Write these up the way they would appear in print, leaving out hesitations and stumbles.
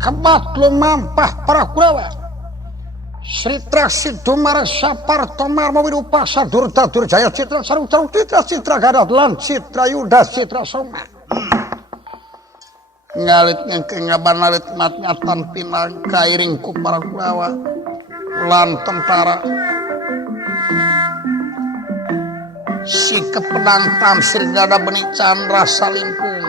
kebat lumampah para Kurawa Sritra Sidumar Sapar Tomar Mawirupa Sadurta Durjaya Citra Sarung Citra Citra Gadat lan Citra Yuda Citra Soma ngalit ngengkeng ngalit matnyatan pinang kairing ku para Kurawa lan tentara si kepedang tamsir gada benih candra salimpung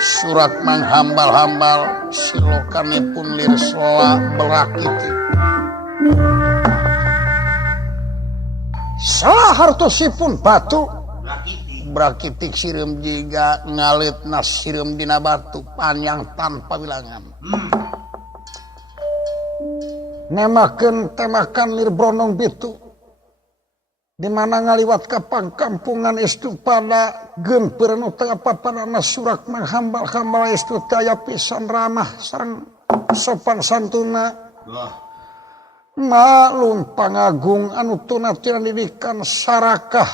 surat menghambal-hambal silokanipun lirsola berakiti salah hartosipun batu berakitik sireum jiga ngalit nas sireum dina batu panjang tanpa bilangan nemakeun temakan lir brondong bitu di mana ngaliwat ke pangkampungan istu pada gemperan utang apa pada nasurak menghambal-hambal istu daya pisan ramah sareng sopan santuna malum pangagung anu tunatian didikan sarakah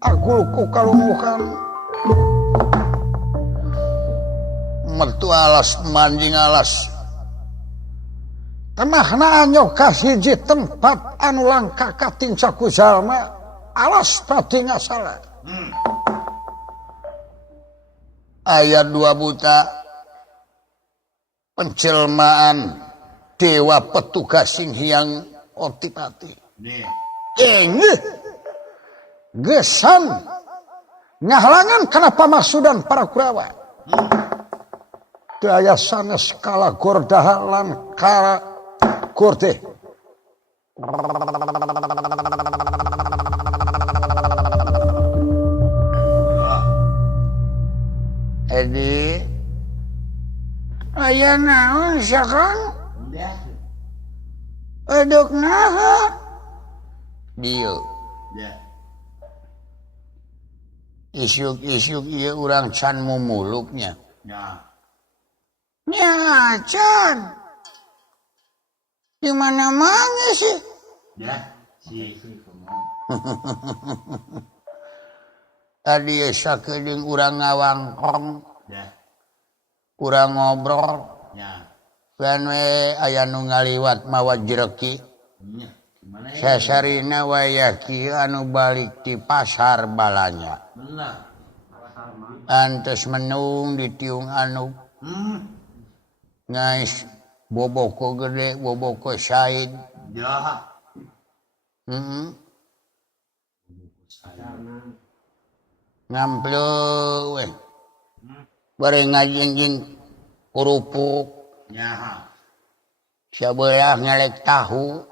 agulku kalumukan mertu alas manjing alas temahna anyok kahiji tempat anu langka kating saku jalma alas pati ngasala ayat 2 buta penjelmaan dewa petugas sing hyang otipati engeh gesan ngahalangan kana pamaksudan para Kurawa daya sanes kala gordahalan kala Korte Edi aya naon sakang eduk naha dieu isyuk-isyuk ieu urang can mumuluknya nya can di mana mangi sih? Tadi sakedeung urang ngawangkong, urang ngobrol, kan we aya nu ngaliwat mawa jereki. Sasarina wayaki anu balik di pasar balanya. Antes menung di tiung anu. Guys. Boboko gede, boboko syahid. Ngamplu weh. Bari ngajingjing kerupuk. Sabelah ngelek tahu.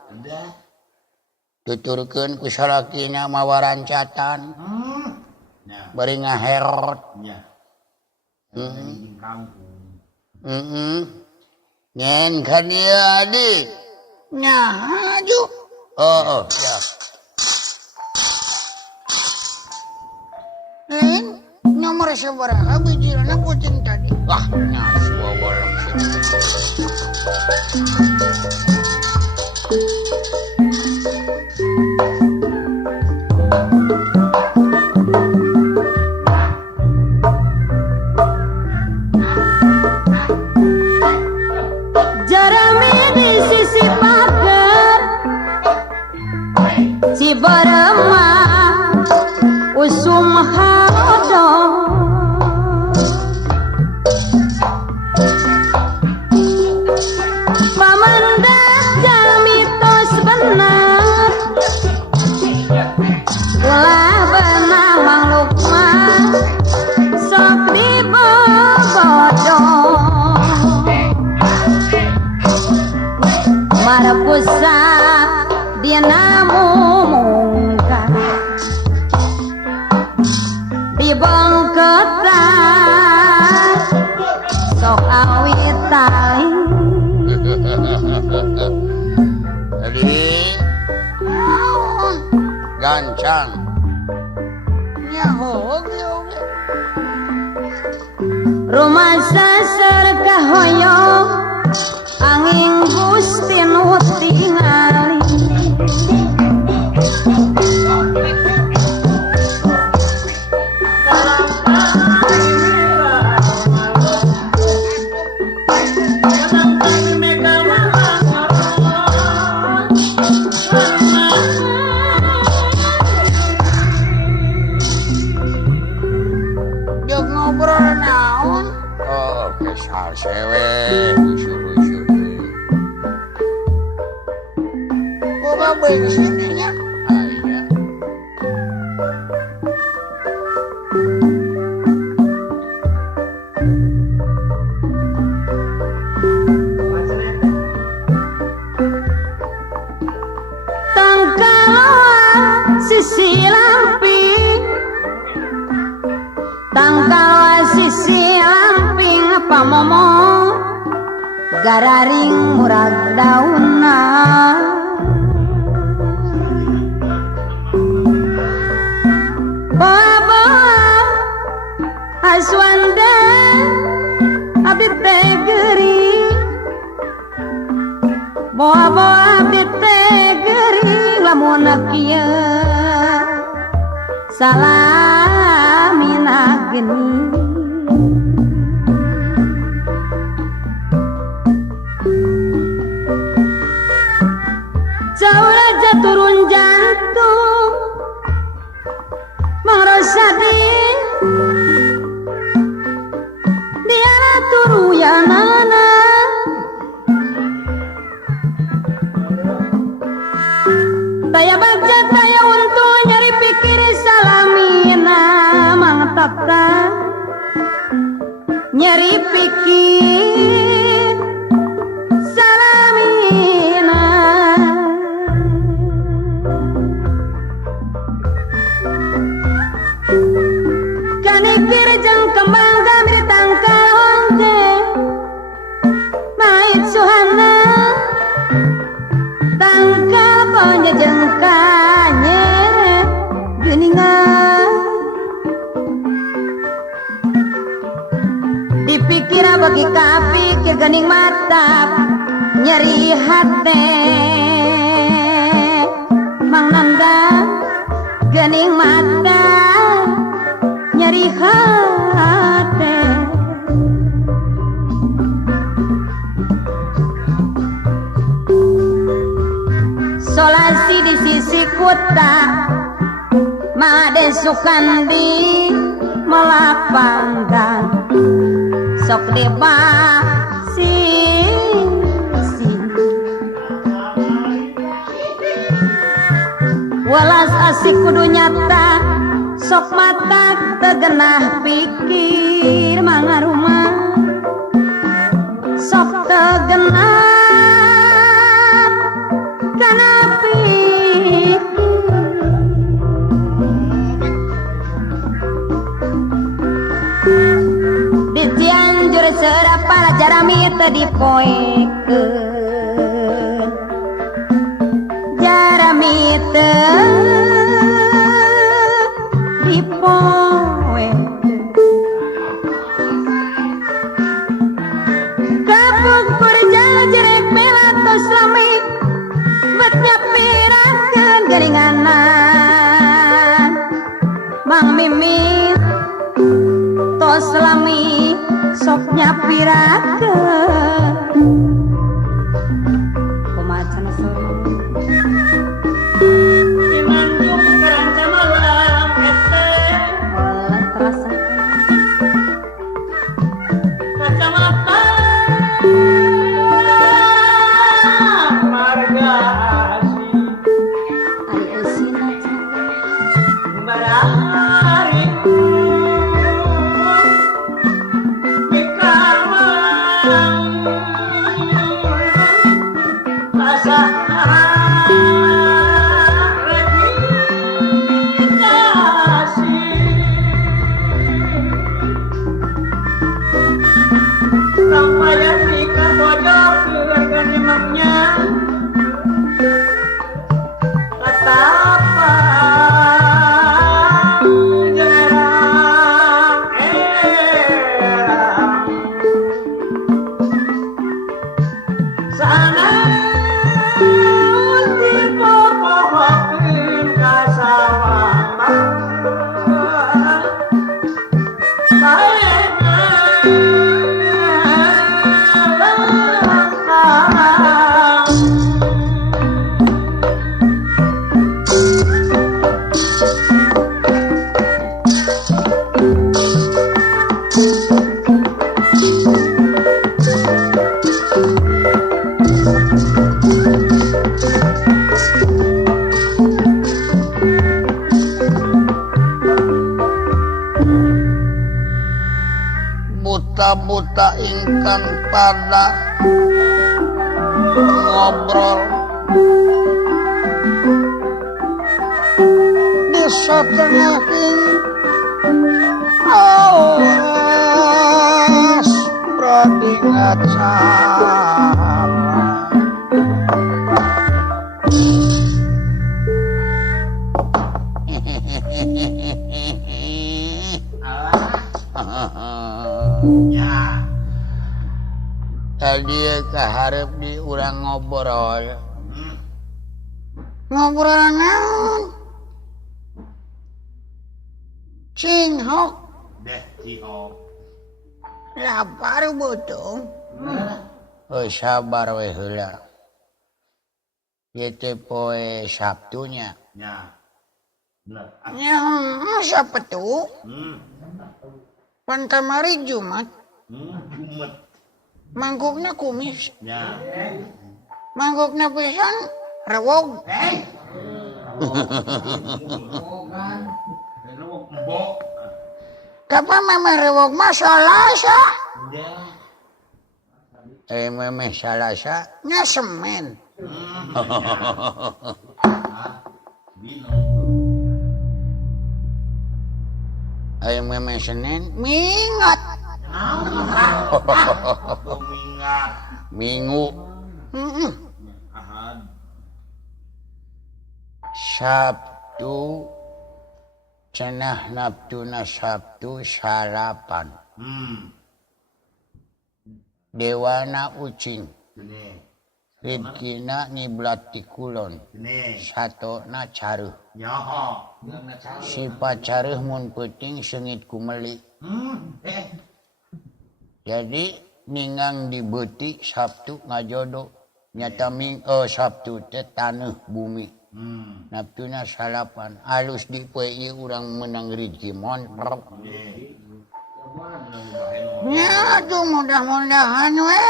Tuturkeun ku salakina mawa rancatan. Bari ngaherot. Nyen ka dia adik nyaju ya nomor sabaraha bijilana kucing tadi wah nyas wawalang Barama usum hado pamandah jamitos benar ulah benah makhluk mah sok dibobodong marapusa dia namu bangketan sok awit tali jadi gancang nyaho rumah sasar kahoyong angin gusti nu tingali we geus nya. Aya. Sisi lamping tangkal sisi lamping pamomo gararing murag dauna baba aswanda abdi teh geuring boa abdi teh geuring lamun kieu salamina geni jauh aja turun jantung marosadi dia turu ya nana taya baca taya untuk nyari pikir salamina mangtata nyari pikir salamina kanikir jang kembang gamir tangkal onte mait suhana tangkal ponye jengkanye geningan dipikir bagi kapikir gening mata nyeri hati mang nanda gening mata nyeri hati solasi di sisi kota made sukandi melapangkan sok deba sisi walas asik kudu nyata sok mata tegenah pikir mangaruma sok tegenah kana pikir di Cianjur serapala jarami teu dipoekeun jarami teu dipoekeun kapuk perjajerek melatos lami betnya pirakeun garinganan mang mimit tos lami sok nyapirakeun kumaha cenah sono Dimanjung keranca malam ete terasa kacamata marga asih ari eusina barari dikalang rasa Rampaya tika bojok keluarga memangnya Katapa buta ingkang pada ngobrol di satengahing alas pradingat Ya. tadi kaharep di urang ngobrol Hmm. ngobrol naon cinghok Deh cihok. lapar botong sabar we heula ieu teh poe Sabtunya Ya. Bener. nya Sabtu Hmm. pan kamari Jumat Jumet. manggukna Kumis Ya. manggukna pisan Rewog Lu mbok. kapan memeh Rewog mah Salasa Ya. memeh Salasa nya Semen Bingung. memeh Senin Mingat Pemingat. Minggu Ahad. Sabtu cenah naptuna Sabtu salapan Hmm. dewana ucing Gini. rizkina niblat ti kulon Gini. satona careuh Nyaho. sifat careuh mun peuting seungit kumeli jadi ningang di beuti Sabtu ngajodo nyata Sabtu teh taneuh bumi Hmm. naptuna salapan alus di poe ieu urang menang rezeki mon Gini. nya tuh mudah-mudahan we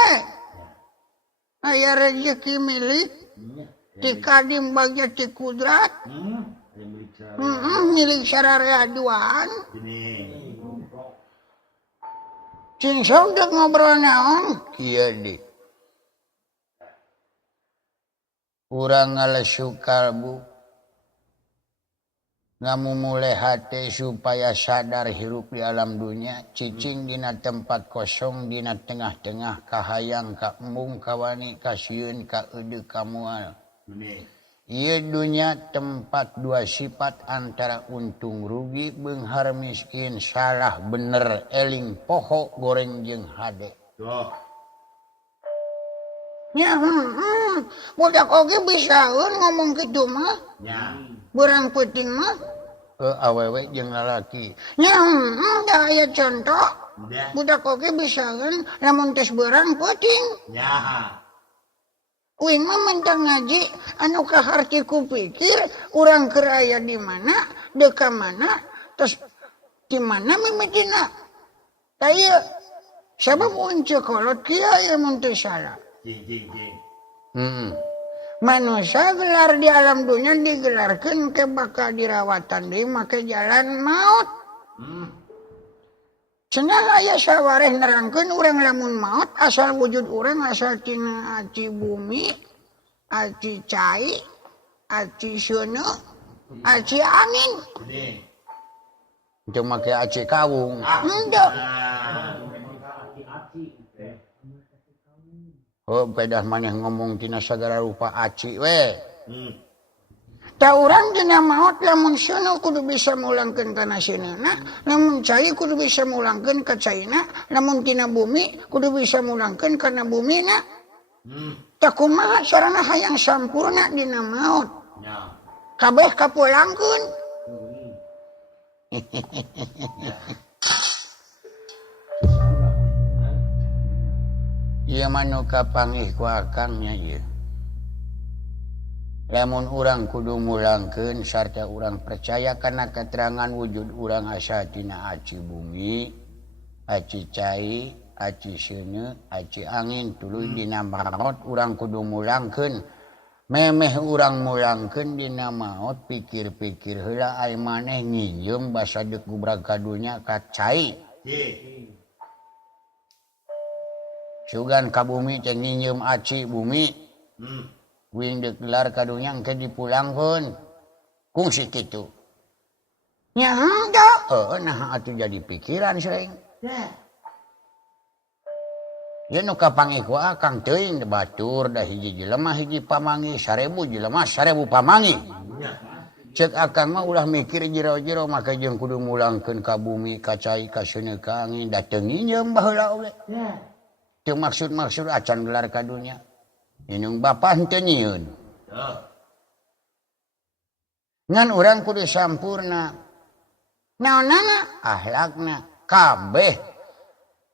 aya rezeki milik ti kadim bagja ti kudrat milik sararea duaan Gini. cing sok ngobrol naon kieu di urang ngalesu kalbu ngamumule hate supaya sadar hirup di alam dunia cicing dina tempat kosong dina tengah-tengah kahayang ka embung kawani kasieun ka eudeu ka moal Gini. ieu dunya tempat dua sifat antara untung rugi beunghar miskin salah bener eling poho goreng jeung hade Tuh. nya budak oge bisaeun ngomong kitu mah Ya. beurang peuting mah awewe jeung lalaki nya da aya contoh Udah. budak oge bisaeun lamun tos beurang peuting Ya. uing mah mentang ngaji anu kaharti kupikir urang keur aya di mana deuk ka mana tos di mana mimidina da ieu sabab uing cekolot kieu aya mun teu salah Jing. manusia gelar di alam dunia digelarkan ke bakal dirawatan di make jalan maut. Cenah aya sawareh nerangkeun urang lamun maut asal wujud urang asal tina aci bumi, aci cai, aci seuneu, aci angin. Gini. Itu make aci kawung. Ah. Henteu. Oh, pedah maneh ngomong tina sagala rupa aci we. Ta urang dina maot lamun seuneu kudu bisa mulangkeun kana seuneuna, lamun cai kudu bisa mulangkeun ka caina, lamun tina bumi kudu bisa mulangkeun kana bumina. Ta kumaha carana hayang sampurna dina maot? Ya. Kabeh kapulangkeun. Ieu manu kapanggih ku akangnya ieu. Lamun urang kudu mulangkeun sarta urang percaya kana keterangan wujud urang asa tina aci bumi, aci cai, aci seuneu, aci angin tuluy dina maot urang kudu mulangkeun. Memeh urang mulangkeun dina maot pikir-pikir heula ai maneh nginjeum basa deuk gubrag kadunya ka cai. sugan ka bumi ceng nyieum aci bumi wing gelar kadunya engke dipulangkeun kungsi kitu nya henteu nah atuh jadi pikiran seuing ya nu kapangiku akang teuing batur da hiji jelema hiji pamangi 1000 jelema 1000 pamangi cek akang mah ulah mikir jero-jero maka jeung kudu mulangkeun ka bumi ka cai ka seuneu ka angin da teu nyieum baheula oge teu maksud acan gelar ka dunya inung bapa henteu nyieun ngan urang kudu sampurna naonnana akhlakna kabeh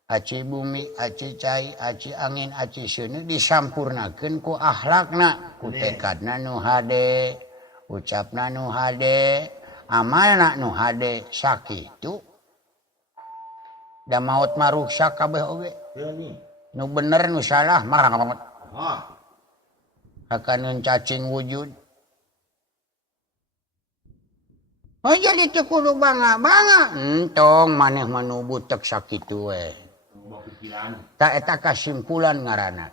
aci bumi, aci cai, aci angin, aci seuneu disampurnakeun ku akhlakna, ku tekadna nu hade, ucapna nu hade, amalna nu hade, sakitu. Da maot mah ruksak kabeh oge. Nu bener nu salah mah akaneun cacing wujud. Oh jadi teu kudu bangga-bangga. Entong maneh mah nu butek sakitu we. Tak eta kasimpulan ngaranna.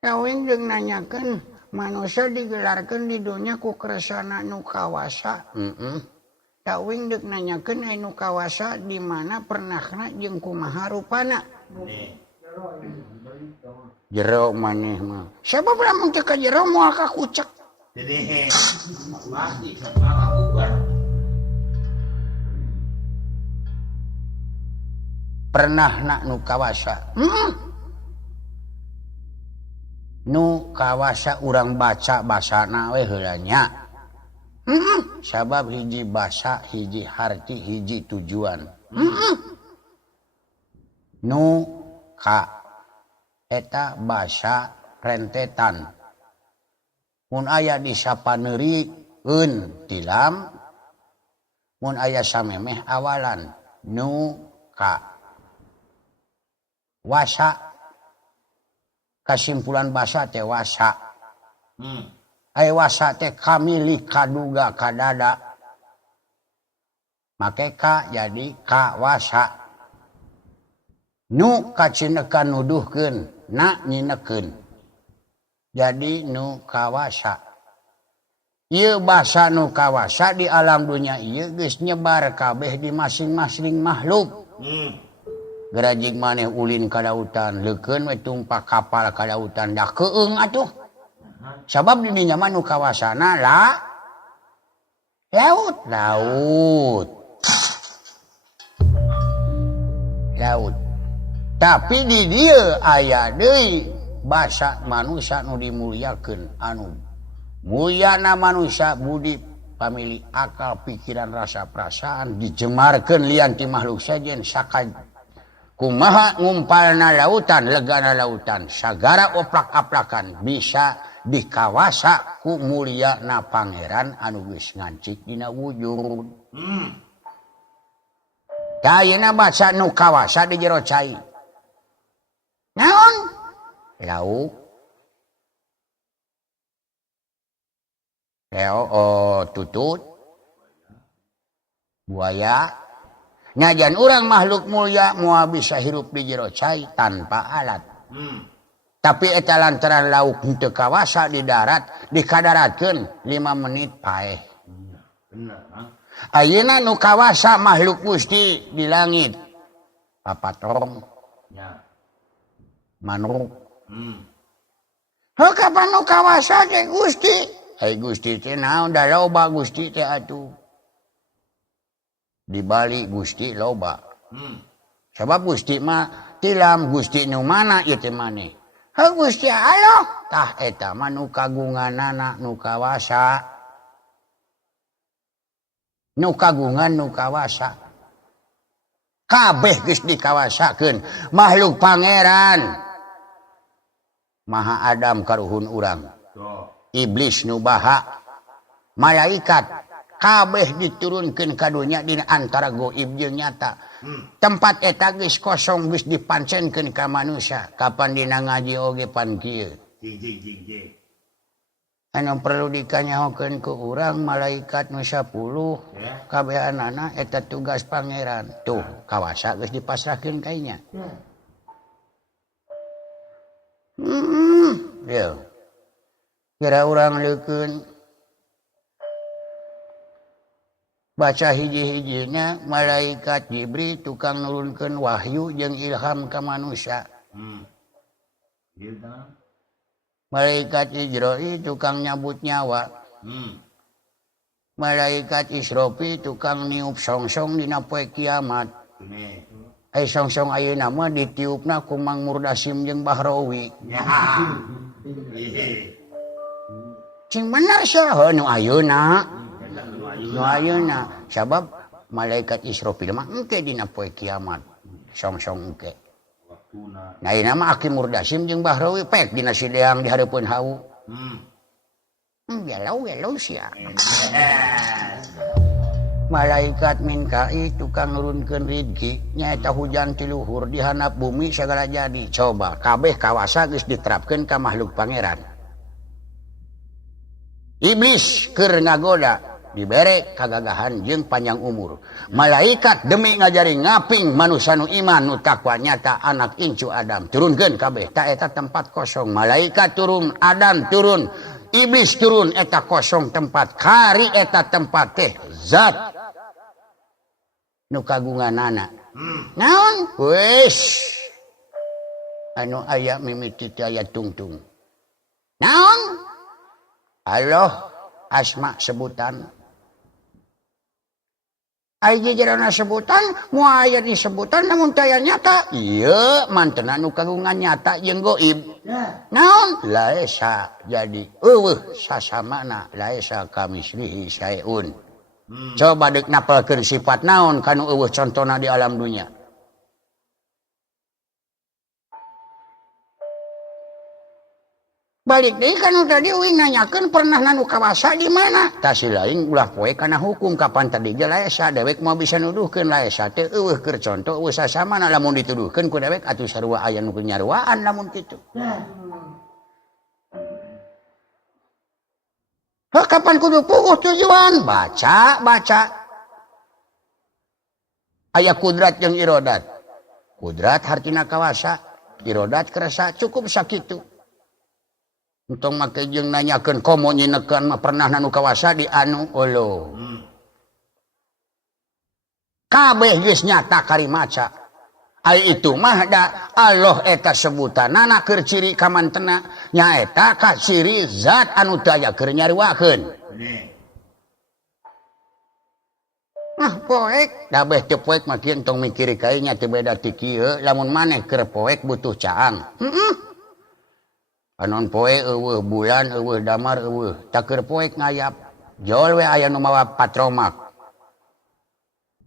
Kawin jeung nanyakeun manusia digelarkeun di dunia ku keresana nu kawasa. Kawin deuk nanyakeun anu kawasa di mana pernahna jeung kumaha rupana. Jero maneh mah. Sabab lamun teu ka jero moal ka kucek. Pernah nak nu kawasa. Nu kawasa urang baca basana we heula nya. Sabab hiji basa, hiji harti, hiji tujuan. Nu ka eta basa rentetan. Mun aya di sapaneurieun tilam, mun aya samemeh awalan. Nu ka wasa kasimpulan basa teh wasa aya wasa teh kamili kaduga kadada make ka jadi kawasa nu kacinekan nuduhkeun na nyinekeun jadi nu kawasa ieu basa nu kawasa di alam dunia ieu geus nyebar kabeh di masing-masing makhluk gerajig maneh ulin ka lautan leukeun we tumpak kapal ka lautan da keung atuh sabab di dinya mah nu kawasana laut tapi di dieu aya deui basa manusia nu dimulyakeun anu mulyana manusia budi pamili akal pikiran rasa perasaan dijemarkeun lian ti makhluk sajen kumaha ngumpalna lautan, legana lautan, sagara oplak-aplakan bisa dikawasa ku mulyana pangeran anu geus ngancik dina wujud. Ayeuna baca nu kawasa di jero cai. Naon? Lauk. Tutut. Buaya. Nyajan urang makhluk mulia moal bisa hirup di jero cai tanpa alat. Tapi eta lantaran lauk henteu kawasa di darat dikadaratkeun 5 menit paeh. Ayeuna nu kawasa makhluk Gusti di langit. Papatrong. Manuk. Kapan nu kawasa teh Gusti? Ai Gusti teh naon da loba Gusti teh atuh. Di Bali Gusti loba. Sebab Gusti mah tilam Gusti nu mana ieu teh maneh. Gusti Allah tah eta mah nu kagunganana nu kawasa. Nu kagungan nu kawasa. Kabeh geus dikawasakeun makhluk pangeran. Maha Adam karuhun urang. Iblis nu baha. Malaikat kabeh diturunkeun ka dunya dina antara goib jeung nyata. Tempat eta geus kosong geus dipancenkeun ka manusia. Kapan dina ngaji oge pan kieu. anu perlu dikanyahokeun ku urang malaikat nu 10 kabeh anana eta tugas pangeran. Tuh, kawasa geus dipasrahkeun ka inya. Ya. Kira urang leukeun baca hiji-hijina malaikat Jibril tukang nurunkeun wahyu jeung ilham ka manusia. Malaikat Israil tukang nyabut nyawa. Malaikat Israfil tukang niup songsong dina poe kiamat. Ai songsong ayeuna mah ditiupna ku Mang Murdasim jeung Bahrawi. Cing bener saha nu ayeuna. Nu ayeuna sabab malaikat Israfil mah engke dina poe kiamat. Songsong engke. Nah ini nama Aki Murdasim jeung Bahrawi pek dina sideang di hareupeun hau. Gelau sia. Malaikat Minkai tukang nurunkeun rizki nyaeta hujan ti luhur di handap bumi sagala jadi. Coba kabeh kawasa geus diterapkeun ka makhluk pangeran. Iblis keur ngagoda dibere kagagahan jeung panjang umur. Malaikat demi ngajari ngaping manusia nu iman nu takwa nyata anak incu Adam turunkeun kabeh ta eta tempat kosong. Malaikat turun, Adam turun, iblis turun eta kosong tempat. Kari eta tempat teh zat nu kagunganana. Naon? Wes anu aya mimiti aya tungtung. Naon? Allah asma sebutan. Aja jarana sebutan, moal aya disebutan namun taya nyata. Ieu mantena nu kagungan nyata jeung goib. Naon? Laesa jadi eueuh sasamana laesa kamislihi saeun. Coba deuk napelkeun sifat naon kanu eueuh contona di alam dunia. Balik deui kana tadi uing nanyakeun pernah nanu kawasa di mana? Tah si lain ulah poe kana hukum kapan tadi ge laesa dewek mau bisa nuduhkeun laesa teh eueuh keur conto eueuh sasamana lamun dituduhkeun ku dewek atuh sarua aya nu nyarwaan lamun kitu. Hah kapan kudu puguh tujuan? Baca. Aya kudrat jeung irodat. Kudrat hartina kawasa, irodat kerasa cukup sakitu. Untung make jeung nanyakeun komo nyinekeun mah pernah nanu kawasa di anu olo. Kabeh geus nyata kari maca. Ai itu mah da Allah eta sebutanana keur ciri ka mantena nyaeta ka ciri zat anu teu aya keur nyariwakeun. Nah poek da beh teu poek mah kieu tong mikiri ka nya teu beda ti kieu lamun maneh keur poek butuh caang. Anon poe eueuh bulan eueuh damar eueuh tak keur poek ngayap jol we aya nu mawa patromak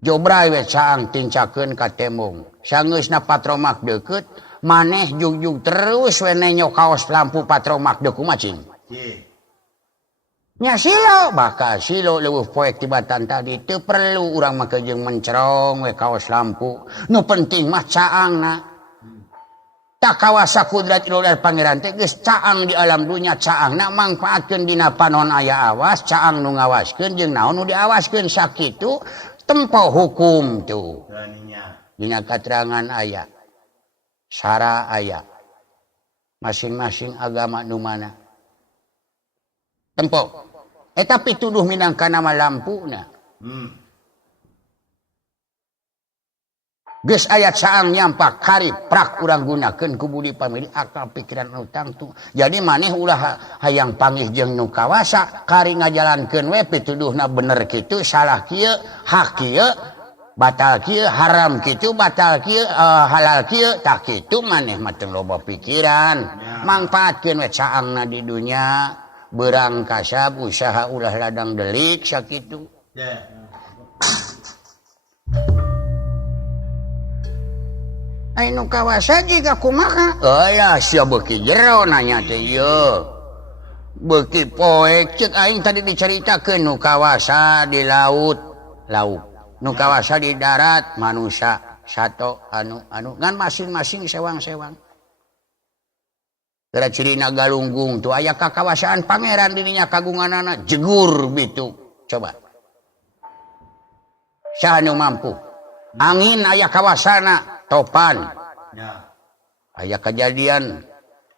jobray we caang tincakeun ka tembong sangeusna patromak deukeut maneh jugjug terus we nenyok kaos lampu patromak deuk kumacing nya silo bakal silo leuwih poek tibatan tadi teu perlu urang make jeung mencerong we kaos lampu nu penting mah caangna. Tak kawasa kudrat irodat pangeran teh geus caang di alam dunia caangna mangpaatkeun dina panon aya awas caang nu ngawaskeun jeung naon nu diawaskeun sakitu tempo hukum tuh dina katerangan aya syara aya masing-masing agama nu mana tempo eta pituduh minangka nama lampuna. Geus aya caang nyampak kari prak urang gunakeun ku budi pamili akal pikiran anu tangtu. Jadi maneh ulah hayang panggih jeung nu kawasa kari ngajalankeun we pituduhna bener kitu salah kieu hak kieu batal kieu haram kitu batal kieu halal kieu tak kitu maneh mah teu loba pikiran. Mangpaatkeun we caangna di dunia beurang kasab usaha ulah ladang delik sakitu. Ainu kawasa jika kumaha? Ya sia beuki jero nanya teh ieu. Beuki poek ceuk aing tadi dicaritakeun nu kawasa di laut. Nu kawasa di darat manusia sato anu ngan masing-masing sewang-sewang. Gara cirina galunggung tuh aya kakawasaan pangeran dirinya kagunganana jegur bitu. Coba. Saha nu mampu? Angin aya kawasana topan. Ya. Aya kejadian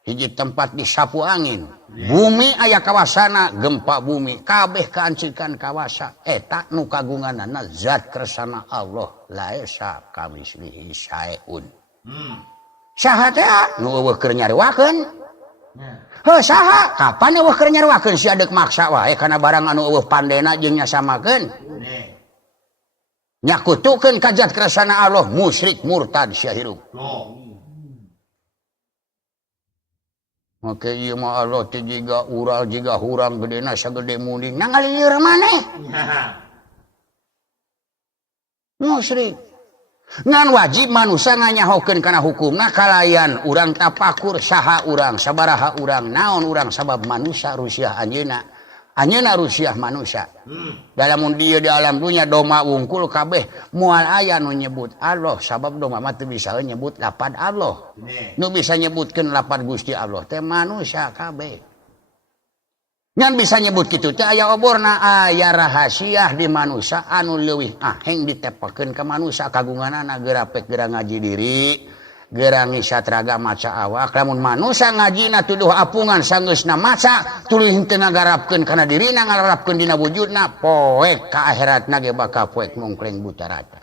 hiji tempat disapu angin. Bumi aya kawasana gempa bumi. Kabeh kaancekan kawasa. Eta nu kagunganana zat kersana Allah. Laesa kamislihi syai'un. Saha teh nu eueuh keur nyariwakeun? Heuh saha? Kapan eueuh keur nyariwakeun si adek maksa wae kana barang anu eueuh pandena jeung nya samakeun. Nya kutukeun ka zat kersana Allah musyrik murtad syahirup. Oke ieu mah Allah teh jiga ural jiga hurang gedena sagede munding nangalieur maneh. Musyrik. Ngan wajib manusia nganyahokeun kana hukumna kalayan urang tapakur saha urang sabaraha urang naon urang sabab manusia rusiah anjeunna rusiah manusia. Dalam dieu di alam dunya doma wungkul kabeh moal aya nu nyebut Allah sabab doma mah teu bisa nyebut lapad Allah. Nu bisa nyebutkeun lapad Gusti Allah teh manusia kabeh. Ngan bisa nyebut kitu teh aya oborna aya rahasia di manusia anu leuwih aheng ditepakeun ka manusia kagunganana geura pek geura ngaji diri geura ngisatraga maca awak lamun manusia ngajina tuduh apungan sanggeusna maca tuluy henteu ngagarapkeun kana dirina ngagarapkeun dina wujudna poek ka akhiratna ge bakal poek mungkleng buta rata.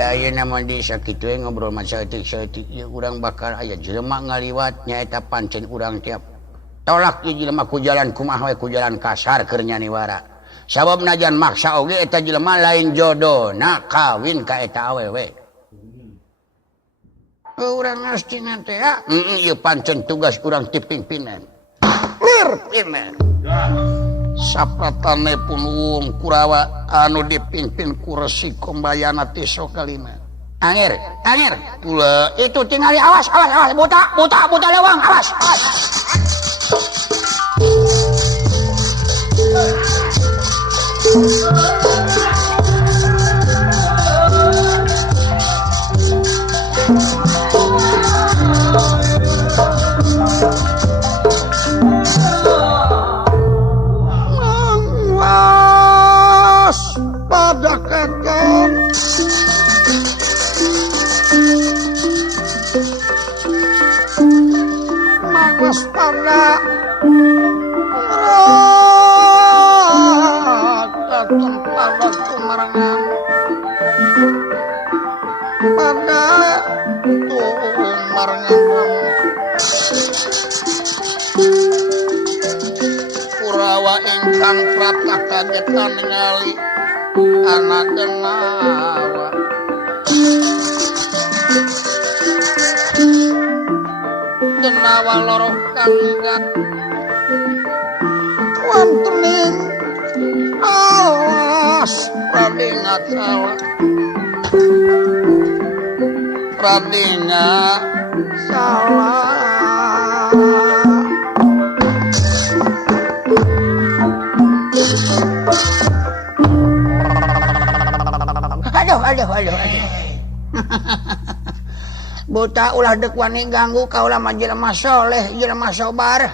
Ya ieu namun di sakitu ngobrol maca eutik ieu urang bakal aya jelema ngaliwat nyaeta pancen urang tiap tolak ieu jelema ku jalan kumaha we ku jalan kasar keur nyaniwara. Sabab najan maksa oge eta jelema lain jodona kawin ka eta awewe. Urang astina teh ieu pancen tugas urang ti pimpinan. Pimpinan. Sapratane pun Kurawa anu dipimpin ku Resi Kombayana Tiso kalima. Angger pula itu tingali awas buta lewang awas. Pada kakak mangas pada katan pada kumarangan pada kumarangan Kurawa ingkang prata kagetan ningali anak genawa loro kanggat wantening awas pradingat salah Aduh. Buta ulah dek wani ganggu kaulah mah jelema soleh jelema sobar.